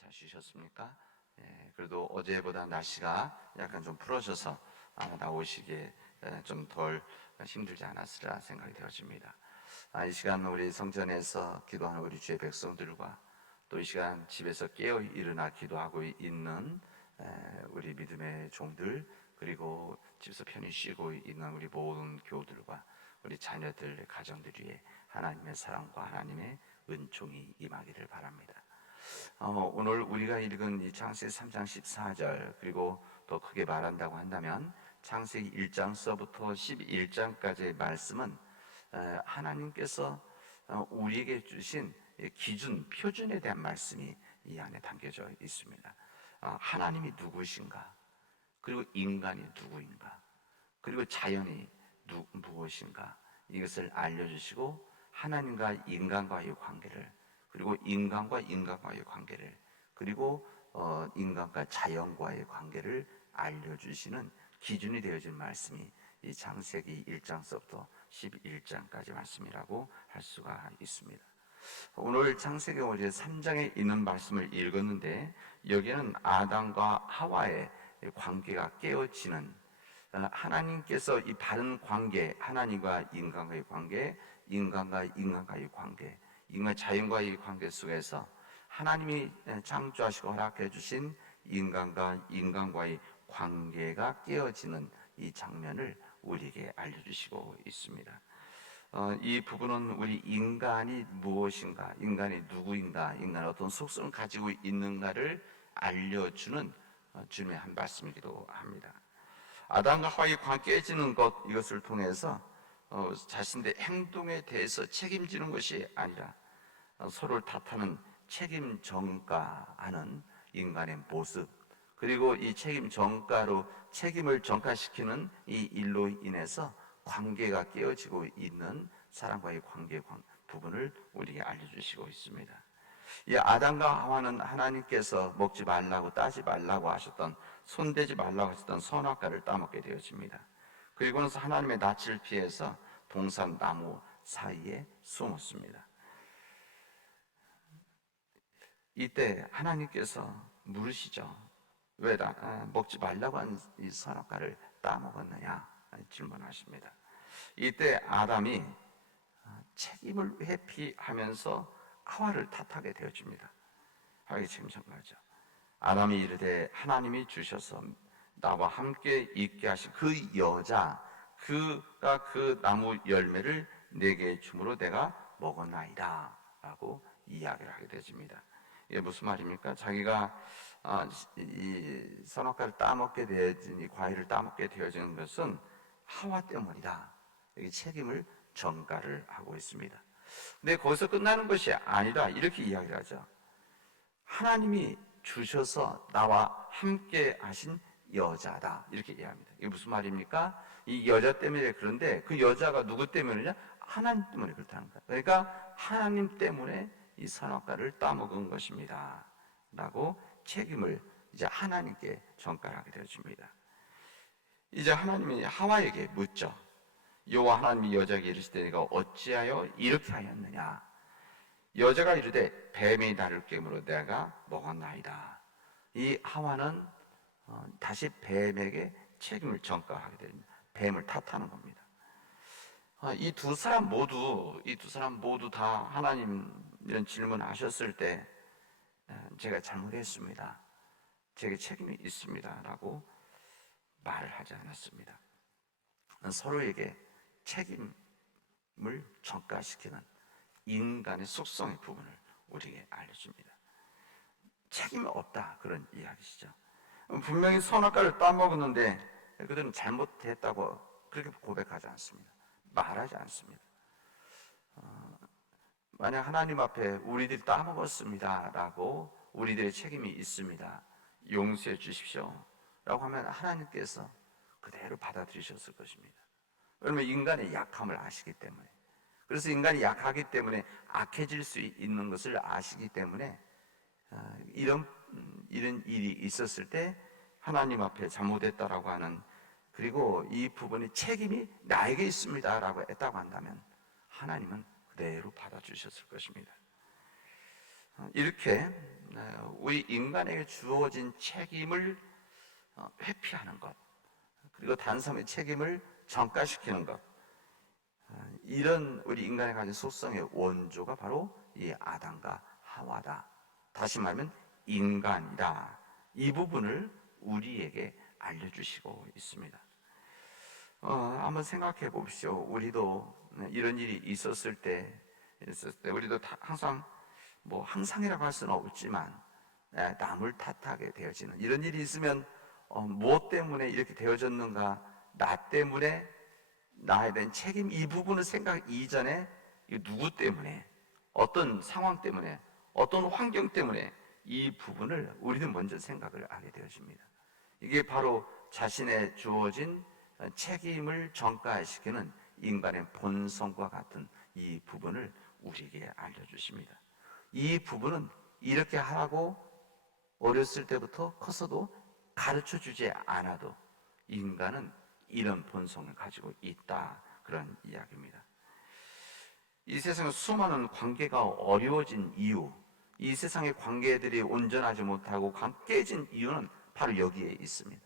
잘 쉬셨습니까? 예, 그래도 어제보다 날씨가 약간 좀 풀어져서 아마 나오시기에 좀 덜 힘들지 않았으라 생각이 되어집니다. 아, 이 시간 우리 성전에서 기도하는 우리 주의 백성들과 또 이 시간 집에서 깨어 일어나 기도하고 있는 에, 우리 믿음의 종들 그리고 집에서 편히 쉬고 있는 우리 모든 교우들과 우리 자녀들 가정들 위해 하나님의 사랑과 하나님의 은총이 임하기를 바랍니다. 어, 오늘 우리가 읽은 이 창세기 3장 14절 그리고 또 크게 말한다고 한다면 창세기 1장서부터 11장까지의 말씀은 에, 하나님께서 어, 우리에게 주신 이 기준, 표준에 대한 말씀이 이 안에 담겨져 있습니다. 아, 하나님이 누구신가? 그리고 인간이 누구인가? 그리고 자연이 누, 무엇인가? 이것을 알려주시고 하나님과 인간과의 관계를 그리고 인간과 인간과의 관계를 그리고 어, 인간과 자연과의 관계를 알려주시는 기준이 되어진 말씀이 이 창세기 1장서부터 11장까지 말씀이라고 할 수가 있습니다. 오늘 창세기 어제 3장에 있는 말씀을 읽었는데 여기에는 아담과 하와의 관계가 깨어지는 어, 하나님께서 이 바른 관계, 하나님과 인간과의 관계, 인간과 인간과의 관계, 인간 자연과 의 관계 속에서 하나님이 창조하시고 허락해 주신 인간과 인간과의 관계가 깨어지는 이 장면을 우리에게 알려주시고 있습니다. 어, 이 부분은 우리 인간이 무엇인가, 인간이 누구인가, 인간이 어떤 속성을 가지고 있는가를 알려주는 어, 주님의 한 말씀이기도 합니다. 아담과 하와의 관계해지는 것 이것을 통해서 어, 자신의 행동에 대해서 책임지는 것이 아니라 어, 서로를 탓하는 책임 전가하는 인간의 모습 그리고 이 책임 전가로 책임을 전가시키는 이 일로 인해서 관계가 깨어지고 있는 사람과의 관계 부분을 우리에게 알려주시고 있습니다. 이 아담과 하와는 하나님께서 먹지 말라고 따지 말라고 하셨던 손대지 말라고 하셨던 선악과를 따먹게 되어집니다. 그리고 나서 하나님의 낯을 피해서 동산 나무 사이에 숨었습니다. 이때 하나님께서 물으시죠. 왜 나, 아, 먹지 말라고 한 이 선악과를 따먹었느냐 질문하십니다. 이때 아담이 책임을 회피하면서 하와를 탓하게 되어집니다. 하기 책임 전가죠. 아담이 이르되 하나님이 주셔서 나와 함께 있게 하신 그 여자 그가 그 나무 열매를 내게 주므로 내가 먹었나이다 라고 이야기를 하게 되집니다. 이게 무슨 말입니까? 자기가 아, 이 선악과를 따먹게 되어진 이 과일을 따먹게 되어지는 것은 하와 때문이다. 여기 책임을 전가를 하고 있습니다. 근데 거기서 끝나는 것이 아니라 이렇게 이야기를 하죠. 하나님이 주셔서 나와 함께 하신 여자다. 이렇게 이야기합니다. 이게 무슨 말입니까? 이 여자 때문에 그런데 그 여자가 누구 때문이냐? 하나님 때문에 그렇다는 거예요. 그러니까 하나님 때문에 이 선악과를 따먹은 것입니다. 라고 책임을 이제 하나님께 전가하게 되어집니다. 이제 하나님이 하와에게 묻죠. 여호와 하나님이 여자에게 이르시되 내가 어찌하여 이렇게 하였느냐? 여자가 이르되 뱀이 나를 깨물어 내가 먹었나이다. 이 하와는 어, 다시 뱀에게 책임을 전가하게 됩니다. 뱀을 탓하는 겁니다. 어, 이두 사람 모두 이 두 사람 모두 다 하나님 이런 질문하셨을 때 어, 제가 잘못했습니다. 제게 책임이 있습니다라고 말을 하지 않았습니다. 서로에게 책임을 전가시키는 인간의 속성의 부분을 우리에게 알려줍니다. 책임이 없다 그런 이야기시죠. 분명히 선악과를 따먹었는데 그들은 잘못했다고 그렇게 고백하지 않습니다. 말하지 않습니다. 어, 만약 하나님 앞에 우리들이 따먹었습니다라고 우리들의 책임이 있습니다. 용서해 주십시오. 라고 하면 하나님께서 그대로 받아들이셨을 것입니다. 왜냐면 인간의 약함을 아시기 때문에. 그래서 인간이 약하기 때문에 악해질 수 있는 것을 아시기 때문에 어, 이런 음, 이런 일이 있었을 때 하나님 앞에 잘못했다라고 하는 그리고 이 부분이 책임이 나에게 있습니다라고 했다고 한다면 하나님은 그대로 받아주셨을 것입니다. 어, 이렇게 어, 우리 인간에게 주어진 책임을 어, 회피하는 것, 그리고 단섬의 책임을 전가시키는 것, 어, 이런 우리 인간의 가진 속성의 원조가 바로 이 아담과 하와다. 다시 말하면 인간이다. 이 부분을 우리에게 알려주시고 있습니다. 어, 한번 생각해 봅시오. 우리도 이런 일이 있었을 때, 있었을 때 우리도 다 항상 뭐 항상이라고 할 수는 없지만 예, 남을 탓하게 되어지는 이런 일이 있으면 어, 무엇 때문에 이렇게 되어졌는가? 나 때문에 나에 대한 책임 이 부분을 생각 이전에 누구 때문에 어떤 상황 때문에 어떤 환경 때문에 이 부분을 우리는 먼저 생각을 하게 되어집니다. 이게 바로 자신의 주어진 책임을 전가시키는 인간의 본성과 같은 이 부분을 우리에게 알려주십니다. 이 부분은 이렇게 하라고 어렸을 때부터 커서도 가르쳐 주지 않아도 인간은 이런 본성을 가지고 있다. 그런 이야기입니다. 이 세상에 수많은 관계가 어려워진 이유, 이 세상의 관계들이 온전하지 못하고 깨진 이유는 바로 여기에 있습니다.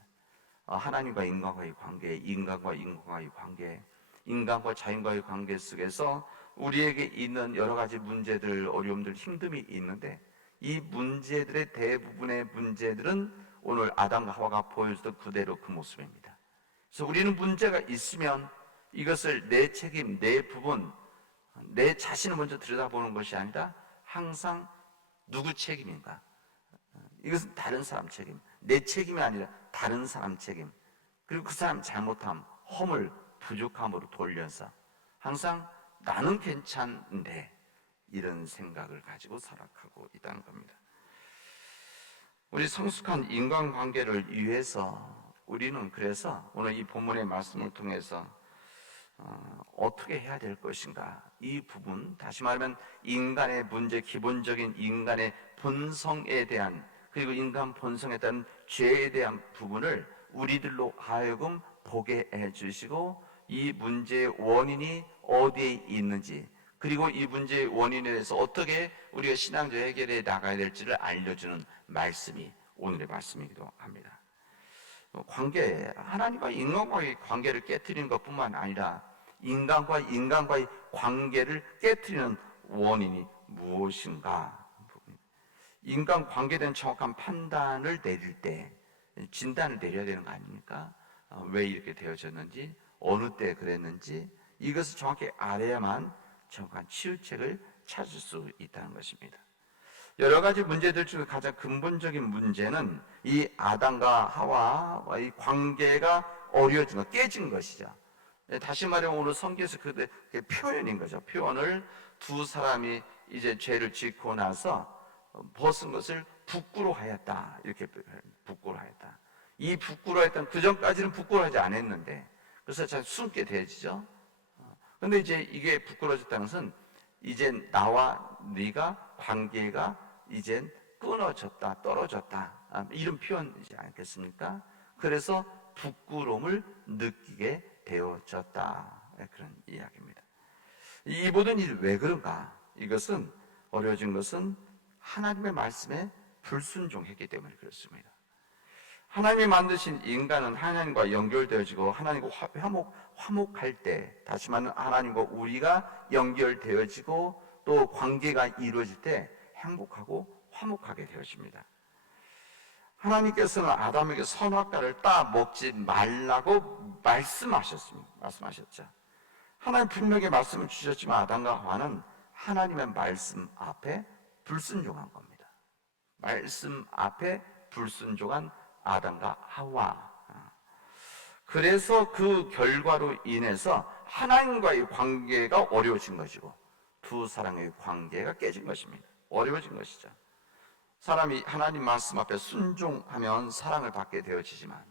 어, 하나님과 인간과의 관계, 인간과 인간과의 관계, 인간과 자연과의 관계 속에서 우리에게 있는 여러 가지 문제들, 어려움들, 힘듦이 있는데 이 문제들의 대부분의 문제들은 오늘 아담과 하와가 보여주던 그대로 그 모습입니다. 그래서 우리는 문제가 있으면 이것을 내 책임, 내 부분, 내 자신을 먼저 들여다보는 것이 아니라 항상 누구 책임인가? 이것은 다른 사람 책임. 내 책임이 아니라 다른 사람 책임. 그리고 그 사람 잘못함, 허물, 부족함으로 돌려서 항상 나는 괜찮은데 이런 생각을 가지고 살아가고 있다는 겁니다. 우리 성숙한 인간관계를 위해서 우리는 그래서 오늘 이 본문의 말씀을 통해서 어, 떻게 해야 될 것인가 이 부분 다시 말하면 인간의 문제 기본적인 인간의 본성에 대한 그리고 인간 본성에 따른 죄에 대한 부분을 우리들로 하여금 보게 해주시고 이 문제의 원인이 어디에 있는지 그리고 이 문제의 원인에 대해서 어떻게 우리가 신앙적 해결해 나가야 될지를 알려주는 말씀이 오늘의 말씀이기도 합니다. 관계, 하나님과 인간과의 관계를 깨뜨리는 것 뿐만 아니라 인간과 인간과의 관계를 깨뜨리는 원인이 무엇인가? 인간 대한 정확한 판단을 내릴 때 진단을 내려야 되는 거 아닙니까? 어, 왜 이렇게 되어졌는지, 어느 때 그랬는지 이것을 정확히 알아야만 정확한 치유책을 찾을 수 있다는 것입니다. 여러 가지 문제들 중에 가장 근본적인 문제는 이 아담과 하와의 관계가 어려워진 것, 깨진 것이죠. 네, 다시 말하면 오늘 성경에서 그 표현인 거죠. 표현을 두 사람이 이제 죄를 짓고 나서 벗은 것을 부끄러워하였다. 이렇게 부끄러워하였다. 이 부끄러워했던 그 전까지는 부끄러워하지 않았는데 그래서 잘 숨게 되어지죠. 근데 이제 이게 부끄러워졌다는 것은 이제 나와 네가 관계가 이젠 끊어졌다, 떨어졌다. 아, 이런 표현이지 않겠습니까? 그래서 부끄러움을 느끼게 되어졌다. 네, 그런 이야기입니다. 이 모든 일이 왜 그런가? 이것은 어려워진 것은 하나님의 말씀에 불순종했기 때문에 그렇습니다. 하나님이 만드신 인간은 하나님과 연결되어지고 하나님과 화목, 화목할 때, 다시 말하면 하나님과 우리가 연결되어지고 또 관계가 이루어질 때 행복하고 화목하게 되어집니다. 하나님께서는 아담에게 선악과를 따 먹지 말라고 말씀하셨습니다. 말씀하셨죠. 하나님 분명히 말씀을 주셨지만 아담과 하와는 하나님의 말씀 앞에 불순종한 겁니다. 말씀 앞에 불순종한 아담과 하와. 그래서 그 결과로 인해서 하나님과의 관계가 어려워진 것이고 두 사람의 관계가 깨진 것입니다. 어려워진 것이죠. 사람이 하나님 말씀 앞에 순종하면 사랑을 받게 되어지지만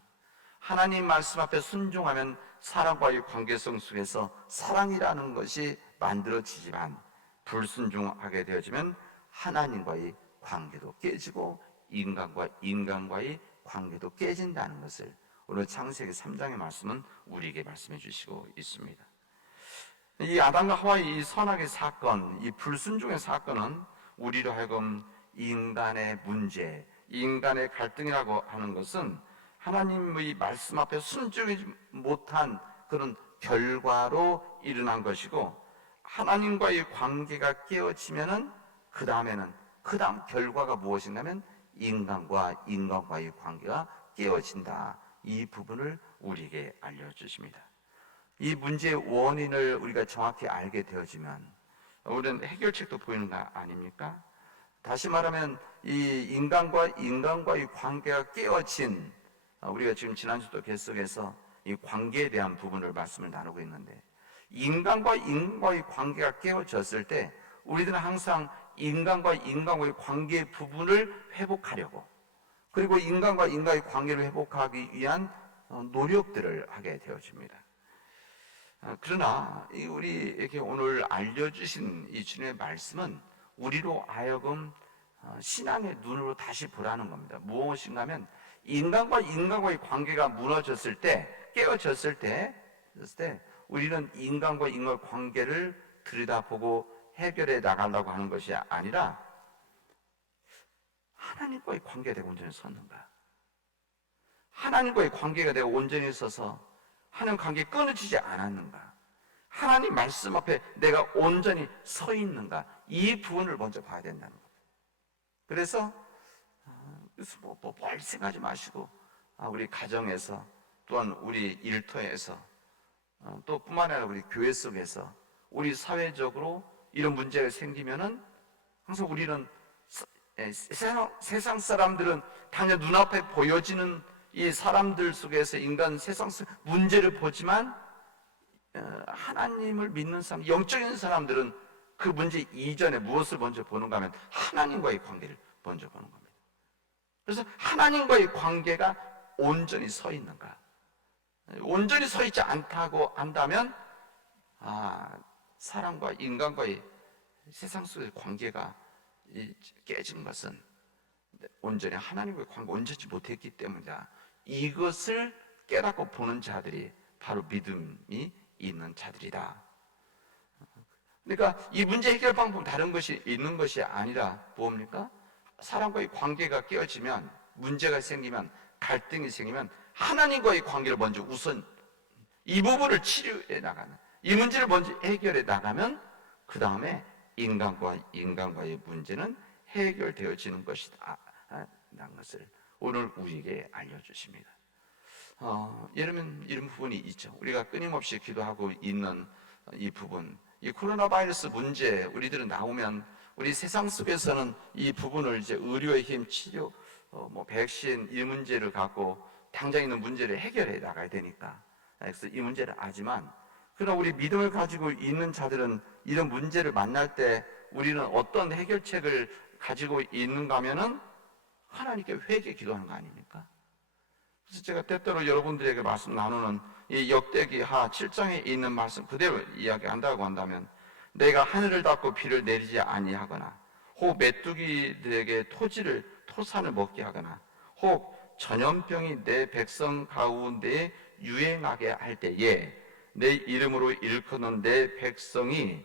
하나님 말씀 앞에 순종하면 사랑과의 관계성 속에서 사랑이라는 것이 만들어지지만 불순종하게 되어지면 하나님과의 관계도 깨지고 인간과 인간과의 관계도 깨진다는 것을 오늘 창세기 3장의 말씀은 우리에게 말씀해 주시고 있습니다. 이 아담과 하와의 이 선악의 사건, 이 불순종의 사건은 우리로 하여금 인간의 문제, 인간의 갈등이라고 하는 것은 하나님의 말씀 앞에 순종하지 못한 그런 결과로 일어난 것이고 하나님과의 관계가 깨어지면은 그 다음에는 그 다음 결과가 무엇인가면 인간과 인간과의 관계가 깨어진다. 이 부분을 우리에게 알려주십니다. 이 문제의 원인을 우리가 정확히 알게 되어지면 우리는 해결책도 보이는 거 아닙니까? 다시 말하면 이 인간과 인간과의 관계가 깨어진 어, 우리가 지금 지난주도 계속해서 이 관계에 대한 부분을 말씀을 나누고 있는데 인간과 인간과의 관계가 깨어졌을 때 우리들은 항상 인간과 인간과의 관계의 부분을 회복하려고 그리고 인간과 인간의 관계를 회복하기 위한 어, 노력들을 하게 되어집니다. 아, 그러나 이 우리에게 오늘 알려주신 이 주님의 말씀은 우리로 하여금 어, 신앙의 눈으로 다시 보라는 겁니다. 무엇인가면 인간과 인간과의 관계가 무너졌을 때, 깨어졌을 때, 때 우리는 인간과 인간의 관계를 들여다보고 해결해 나가려고 하는 것이 아니라 하나님과의 관계가 내가 온전히 섰는가? 하나님과의 관계가 내가 온전히 서서 하나님 관계 끊어지지 않았는가? 하나님 말씀 앞에 내가 온전히 서 있는가? 이 부분을 먼저 봐야 된다는 겁니다. 그래서 어, 그래서 뭐, 뭐, 뭘 생각하지 마시고 아, 우리 가정에서 또한 우리 일터에서 어, 또 뿐만 아니라 우리 교회 속에서 우리 사회적으로 이런 문제가 생기면은 항상 우리는 세상, 세상 사람들은 당연 눈앞에 보여지는 이 사람들 속에서 인간 세상 속 문제를 보지만 어, 하나님을 믿는 사람, 영적인 사람들은 그 문제 이전에 무엇을 먼저 보는가 하면 하나님과의 관계를 먼저 보는 겁니다. 그래서 하나님과의 관계가 온전히 서 있는가? 온전히 서 있지 않다고 한다면 아, 사람과 인간과의 세상 속의 관계가 이 깨진 것은 온전히 하나님과의 관계 온전치 못했기 때문이다. 이것을 깨닫고 보는 자들이 바로 믿음이 있는 자들이다. 그러니까 이 문제 해결 방법은 다른 것이 있는 것이 아니라 뭡니까? 사람과의 관계가 깨어지면 문제가 생기면 갈등이 생기면 하나님과의 관계를 먼저 우선 이 부분을 치료해 나가는 이 문제를 먼저 해결해 나가면 그 다음에 인간과 인간과의 문제는 해결되어지는 것이다. 라는 것을 오늘 우리에게 알려주십니다. 어, 예를 들면 이런 부분이 있죠. 우리가 끊임없이 기도하고 있는 이 부분, 이 코로나 바이러스 문제 우리들은 나오면 우리 세상 속에서는 이 부분을 이제 의료의 힘, 치료, 어, 뭐 백신 이 문제를 갖고 당장 있는 문제를 해결해 나가야 되니까. 그래서 이 문제를 아지만 그러나 우리 믿음을 가지고 있는 자들은 이런 문제를 만날 때 우리는 어떤 해결책을 가지고 있는가 하면은 하나님께 회개 기도하는 거 아닙니까? 그래서 제가 때때로 여러분들에게 말씀 나누는 이 역대기 하 7장에 있는 말씀 그대로 이야기한다고 한다면 내가 하늘을 닫고 비를 내리지 아니하거나 혹 메뚜기들에게 토지를 토산을 먹게 하거나 혹 전염병이 내 백성 가운데에 유행하게 할 때에 내 이름으로 일컫는 내 백성이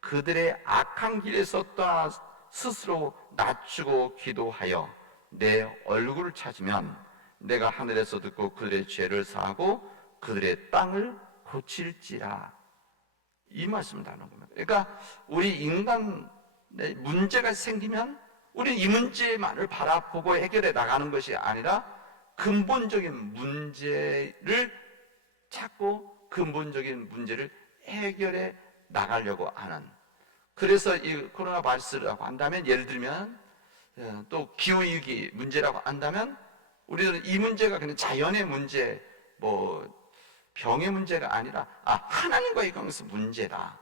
그들의 악한 길에서 떠나 스스로 낮추고 기도하여 내 얼굴을 찾으면 내가 하늘에서 듣고 그들의 죄를 사하고 그들의 땅을 고칠지라 이 말씀을 하는 겁니다. 그러니까 우리 인간의 문제가 생기면 우리는 이 문제만을 바라보고 해결해 나가는 것이 아니라 근본적인 문제를 찾고 근본적인 문제를 해결해 나가려고 하는 그래서 이 코로나 바이러스라고 한다면 예를 들면 어, 또 기후 위기 문제라고 한다면 우리들은 이 문제가 그냥 자연의 문제, 뭐 병의 문제가 아니라 아 하나님과의 관계에서 문제다.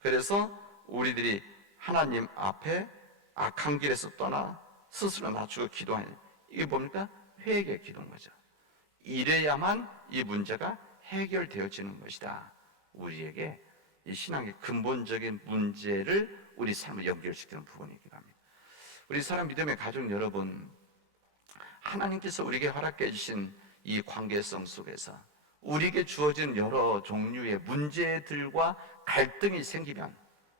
그래서 우리들이 하나님 앞에 악한 길에서 떠나 스스로 낮추고 기도하는 이게 뭡니까? 회개 기도인 거죠. 이래야만 이 문제가 해결되어지는 것이다. 우리에게 이 신앙의 근본적인 문제를 우리 삶을 연결시키는 부분이기도 합니다. 우리 사람 믿음의 가족 여러분, 하나님께서 우리에게 허락해 주신 이 관계성 속에서 우리에게 주어진 여러 종류의 문제들과 갈등이 생기면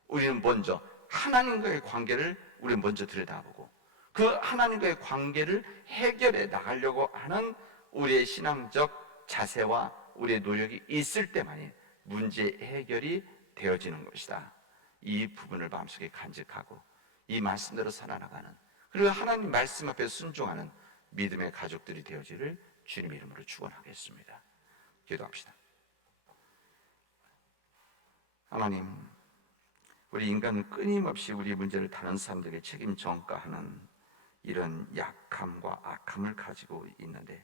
우리는 먼저 하나님과의 관계를 우리 먼저 들여다보고 그 하나님과의 관계를 해결해 나가려고 하는 우리의 신앙적 자세와 우리의 노력이 있을 때만이 문제 해결이 되어지는 것이다. 이 부분을 마음속에 간직하고 이 말씀대로 살아나가는 그리고 하나님 말씀 앞에 순종하는 믿음의 가족들이 되어지를 주님 이름으로 축원하겠습니다. 기도합시다. 하나님, 우리 인간은 끊임없이 우리 문제를 다른 사람들에게 책임 전가하는 이런 약함과 악함을 가지고 있는데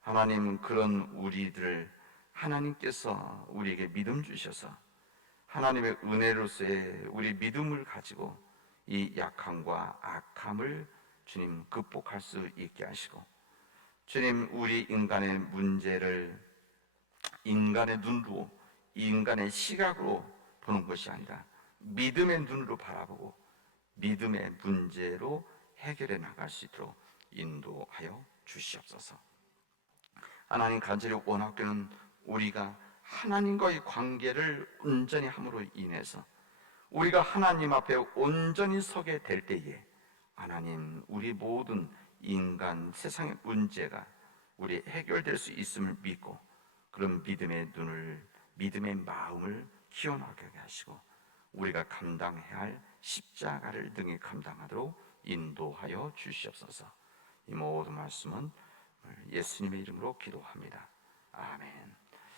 하나님 그런 우리들을 하나님께서 우리에게 믿음 주셔서 하나님의 은혜로서의 우리 믿음을 가지고 이 약함과 악함을 주님 극복할 수 있게 하시고 주님 우리 인간의 문제를 인간의 눈으로 인간의 시각으로 보는 것이 아니라 믿음의 눈으로 바라보고 믿음의 문제로 해결해 나갈 수 있도록 인도하여 주시옵소서. 하나님 간절히 원하기는 우리가 하나님과의 관계를 온전히 함으로 인해서 우리가 하나님 앞에 온전히 서게 될 때에 하나님 우리 모든 인간 세상의 문제가 우리 해결될 수 있음을 믿고 그런 믿음의 눈을 믿음의 마음을 키워나게 하시고 우리가 감당해야 할 십자가를 등에 감당하도록 인도하여 주시옵소서. 이 모든 말씀은 예수님의 이름으로 기도합니다. 아멘.